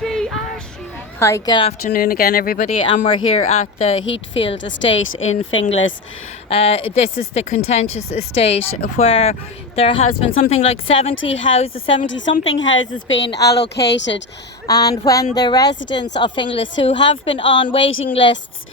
Hi, good afternoon again, everybody, and we're here at the Heathfield estate in Finglas. This is the contentious estate where there has been something like 70 something houses being allocated, and when the residents of Finglas who have been on waiting lists,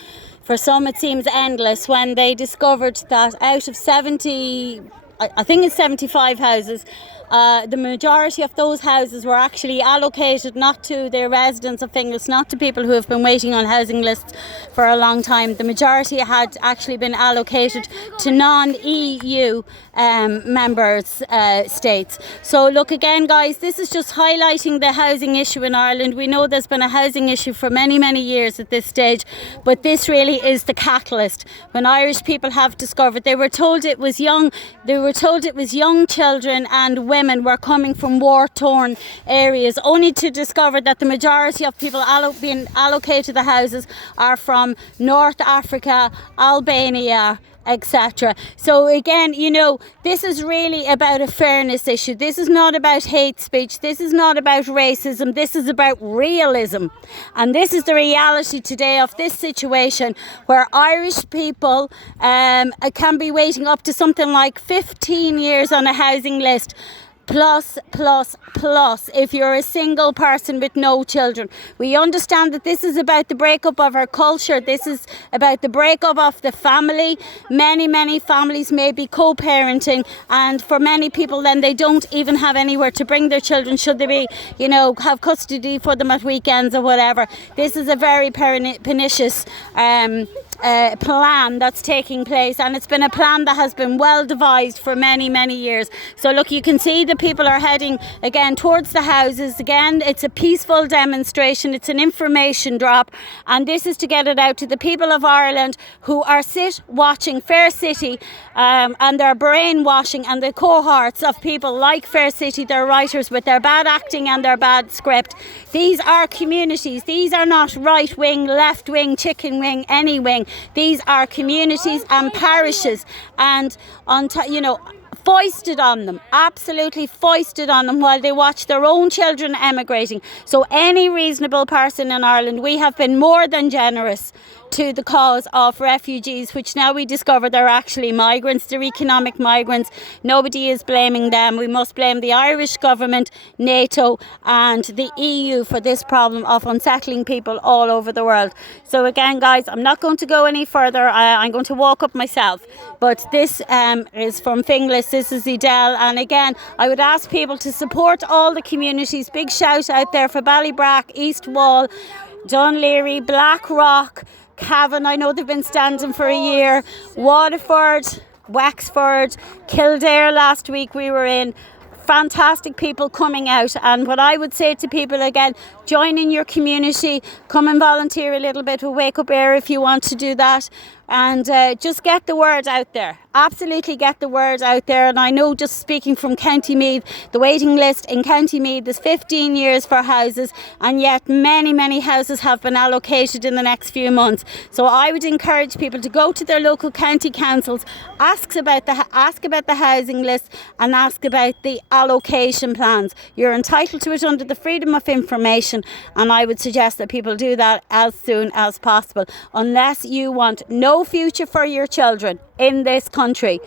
for some it seems endless, when they discovered that out of 70, I think it's 75 houses, the majority of those houses were actually allocated not to the residents of Finglas, not to people who have been waiting on housing lists for a long time. The majority had actually been allocated to non-EU members states. So look, again guys, this is just highlighting the housing issue in Ireland. We know there's been a housing issue for many years at this stage, but this really is the catalyst. When Irish people have discovered, they were told it was young children and women were coming from war-torn areas, only to discover that the majority of people being allocated the houses are from North Africa, Albania, etc. So again, you know, this is really about a fairness issue. This is not about hate speech. This is not about racism. This is about realism. And this is the reality today of this situation, where Irish people can be waiting up to something like 15 years on a housing list. Plus, if you're a single person with no children. We understand that this is about the breakup of our culture. This is about the breakup of the family. Many families may be co-parenting, and for many people then they don't even have anywhere to bring their children should they be, you know, have custody for them at weekends or whatever. This is a very pernicious plan that's taking place, and it's been a plan that has been well devised for many years. So look, you can see the people are heading again towards the houses. Again, it's a peaceful demonstration, it's an information drop, and this is to get it out to the people of Ireland who are watching Fair City, and they're brainwashing, and the cohorts of people like Fair City, their writers with their bad acting and their bad script. These are communities. These are not right wing, left wing, chicken wing, any wing. These are communities and parishes, and foisted on them, absolutely foisted on them, while they watch their own children emigrating. So any reasonable person in Ireland, we have been more than generous to the cause of refugees, which now we discover they're actually migrants. They're economic migrants. Nobody is blaming them. We must blame the Irish government, NATO and the EU for this problem of unsettling people all over the world. So again guys, I'm not going to go any further. I'm going to walk up myself, but this is from Finglas. This is Edel, and again I would ask people to support all the communities. Big shout out there for Ballybrack, East Wall, Dunleary, Blackrock, Cavan. I know they've been standing for a year. Waterford, Wexford, Kildare last week we were in. Fantastic people coming out, and what I would say to people again, join in your community, come and volunteer a little bit with Wake Up éiRe if you want to do that, and just get the word out there. Absolutely get the word out there. And I know, just speaking from County Meath, the waiting list in County Meath is 15 years for houses, and yet many houses have been allocated in the next few months. So I would encourage people to go to their local county councils, ask about the housing list, and ask about the allocation plans. You're entitled to it under the Freedom of Information, and I would suggest that people do that as soon as possible, unless you want no future for your children in this country.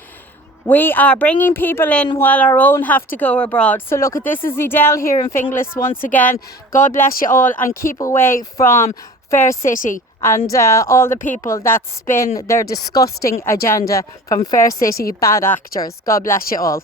We are bringing people in while our own have to go abroad. So look, this is Edel here in Finglas once again. God bless you all, and keep away from Fair City and all the people that spin their disgusting agenda from Fair City, bad actors. God bless you all.